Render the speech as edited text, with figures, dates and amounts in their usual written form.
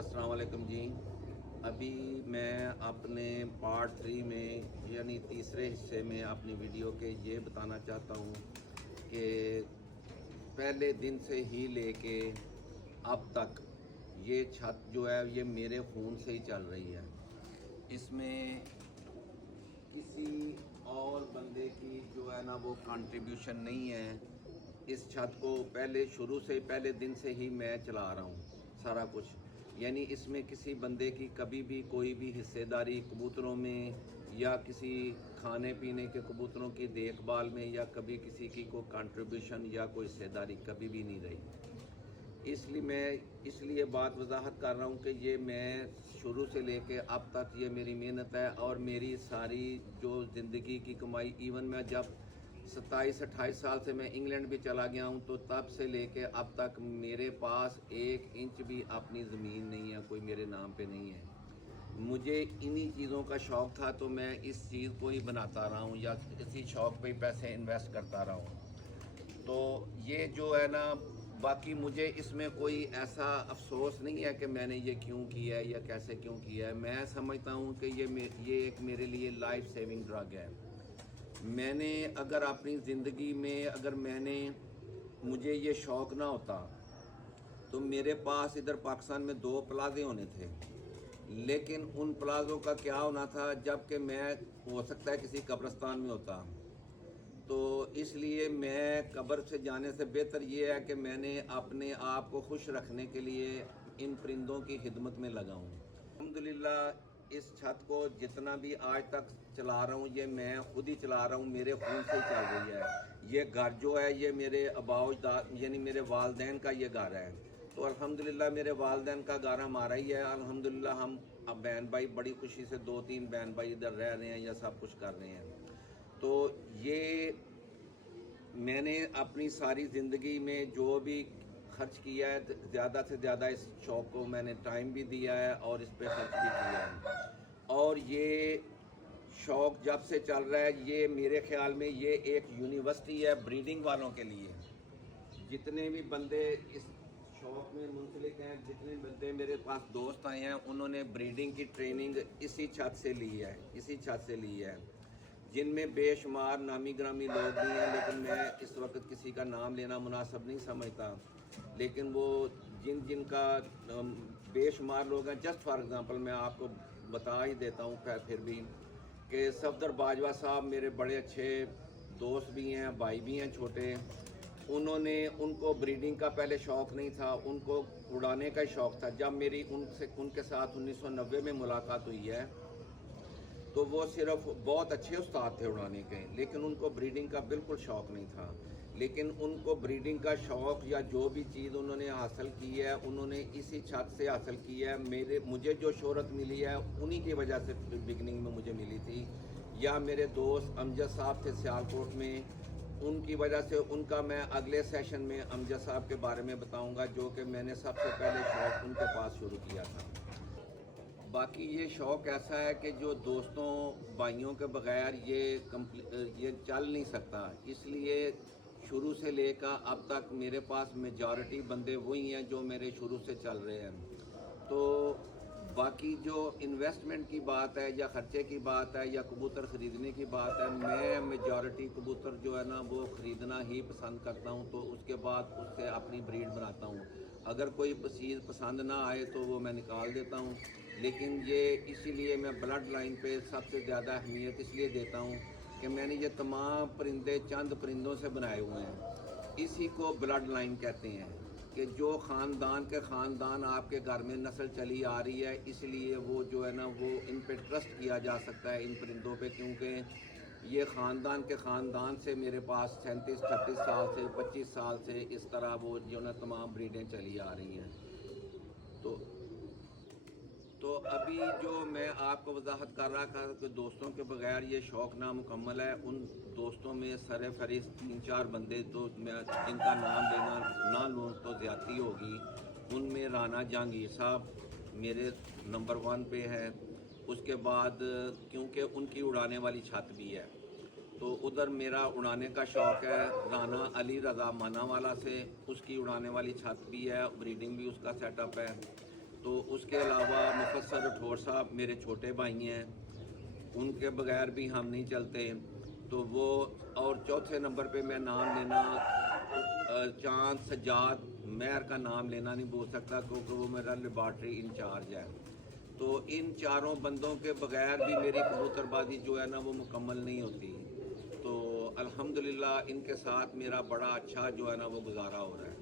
अस्सलाम वालेकुम जी। अभी मैं अपने पार्ट 3 में यानी तीसरे हिस्से में अपनी वीडियो के ये बताना चाहता हूँ कि पहले दिन से ही लेके अब तक ये छत जो है ये मेरे खून से ही चल रही है। इसमें किसी और बंदे की जो है ना वो कंट्रीब्यूशन नहीं है। इस छत को पहले शुरू से पहले दिन से ही मैं चला रहा हूँ सारा कुछ, यानी इसमें किसी बंदे की कभी भी कोई भी हिस्सेदारी कबूतरों में या किसी खाने पीने के कबूतरों की देखभाल में या कभी किसी की कोई कंट्रीब्यूशन या कोई हिस्सेदारी कभी भी नहीं रही। इसलिए बात वजाहत कर रहा हूँ कि ये मैं शुरू से लेके अब तक ये मेरी मेहनत है और मेरी सारी जो ज़िंदगी की कमाई, इवन मैं जब 27-28 साल से मैं इंग्लैंड भी चला गया हूँ तो तब से लेके अब तक मेरे पास 1 इंच भी अपनी ज़मीन नहीं है, कोई मेरे नाम पे नहीं है। मुझे इन्हीं चीज़ों का शौक़ था तो मैं इस चीज़ को ही बनाता रहा हूँ या इसी शौक़ पे ही पैसे इन्वेस्ट करता रहा हूँ। तो ये जो है ना, बाकी मुझे इसमें कोई ऐसा अफसोस नहीं है कि मैंने ये क्यों किया है या कैसे क्यों किया है। मैं समझता हूँ कि ये एक मेरे लिए लाइफ सेविंग ड्रग है। मैंने अगर अपनी ज़िंदगी में मुझे ये शौक़ ना होता तो मेरे पास इधर पाकिस्तान में 2 प्लाजे होने थे, लेकिन उन प्लाजों का क्या होना था जबकि मैं हो सकता है किसी कब्रिस्तान में होता। तो इसलिए मैं कब्र से जाने से बेहतर ये है कि मैंने अपने आप को खुश रखने के लिए इन परिंदों की खिदमत में लगा हूँ। अल्हम्दुलिल्लाह इस छत को जितना भी आज तक चला रहा हूँ ये मैं खुद ही चला रहा हूँ, मेरे खून से ही चल रही है। ये घर जो है ये मेरे अबाउजदाद यानी मेरे वालदैन का ये घर है। तो अल्हम्दुलिल्लाह मेरे वालदैन का घर हमारा ही है। अल्हम्दुलिल्लाह हम अब बहन भाई बड़ी खुशी से 2-3 बहन भाई इधर रह रहे हैं या सब कुछ कर रहे हैं। तो ये मैंने अपनी सारी ज़िंदगी में जो भी खर्च किया है ज़्यादा से ज़्यादा इस शौक़ को मैंने टाइम भी दिया है और इस पे खर्च भी किया है। और ये शौक़ जब से चल रहा है ये मेरे ख़्याल में ये एक यूनिवर्सिटी है ब्रीडिंग वालों के लिए। जितने भी बंदे इस शौक़ में मुंसलिक हैं, जितने बंदे मेरे पास दोस्त आए हैं उन्होंने ब्रीडिंग की ट्रेनिंग इसी छत से ली है, जिनमें बेशुमार नामी ग्रामी लोग भी हैं, लेकिन मैं इस वक्त किसी का नाम लेना मुनासिब नहीं समझता। लेकिन वो जिनका बेशुमार लोग हैं, जस्ट फॉर एग्ज़ाम्पल मैं आपको बता ही देता हूँ फिर भी कि सफदर बाजवा साहब मेरे बड़े अच्छे दोस्त भी हैं, भाई भी हैं छोटे। उनको ब्रीडिंग का पहले शौक़ नहीं था, उनको उड़ाने का शौक़ था। जब मेरी उनके साथ 1990 में मुलाकात हुई है तो वो सिर्फ बहुत अच्छे उस्ताद थे उड़ाने के, लेकिन उनको ब्रीडिंग का बिल्कुल शौक़ नहीं था। लेकिन उनको ब्रीडिंग का शौक़ या जो भी चीज़ उन्होंने हासिल की है उन्होंने इसी छत से हासिल की है। मुझे जो शोहरत मिली है उन्हीं की वजह से बिगनिंग में मुझे मिली थी। या मेरे दोस्त अमजद साहब थे सियालकोट में, उनकी वजह से उनका मैं अगले सेशन में अमजद साहब के बारे में बताऊँगा, जो कि मैंने सबसे पहले शौक़ उनके पास शुरू किया था। बाकी ये शौक़ ऐसा है कि जो दोस्तों भाइयों के बग़ैर ये चल नहीं सकता। इसलिए शुरू से लेकर अब तक मेरे पास मेजॉरिटी बंदे वही हैं जो मेरे शुरू से चल रहे हैं। तो बाकी जो इन्वेस्टमेंट की बात है या ख़र्चे की बात है या कबूतर ख़रीदने की बात है, मैं मेजॉरिटी कबूतर जो है ना वो ख़रीदना ही पसंद करता हूँ। तो उसके बाद उससे अपनी ब्रीड बनाता हूँ। अगर कोई चीज़ पसंद ना आए तो वो मैं निकाल देता हूँ। लेकिन ये इसीलिए मैं ब्लड लाइन पे सबसे ज़्यादा अहमियत इसलिए देता हूँ कि मैंने ये तमाम परिंदे चंद परिंदों से बनाए हुए हैं। इसी को ब्लड लाइन कहते हैं कि जो ख़ानदान के ख़ानदान आपके घर में नस्ल चली आ रही है, इसलिए वो जो है ना वो इन पे ट्रस्ट किया जा सकता है इन परिंदों पे, क्योंकि ये ख़ानदान के ख़ानदान से मेरे पास 37-38 साल से 25 साल से इस तरह वो जो ना तमाम ब्रीडें चली आ रही हैं। तो तो अभी जो मैं आपको वजाहत कर रहा था कि दोस्तों के बगैर ये शौक़ नामुकम्मल है, उन दोस्तों में सर फहरिस्त 3-4 बंदे तो मैं जिनका नाम लेना ना लूँ तो ज़्यादती होगी। उनमें राना जहांगीर साहब मेरे नंबर 1 पे है। उसके बाद क्योंकि उनकी उड़ाने वाली छत भी है तो उधर मेरा उड़ाने का शौक़ है। राना अली रज़ा मानावाला से उसकी उड़ाने वाली छत भी है, ब्रीडिंग भी उसका सेटअप है। تو اس کے علاوہ مفسر رٹھور صاحب میرے چھوٹے بھائی ہیں، ان کے بغیر بھی ہم نہیں چلتے، تو وہ، اور چوتھے نمبر پہ میں نام لینا چاند سجاد مہر کا نام لینا نہیں بول سکتا، کیونکہ وہ میرا لیبارٹری انچارج ہے۔ تو ان چاروں بندوں کے بغیر بھی میری کبوتر بازی جو ہے نا وہ مکمل نہیں ہوتی، تو الحمدللہ ان کے ساتھ میرا بڑا اچھا جو ہے نا وہ گزارا ہو رہا ہے۔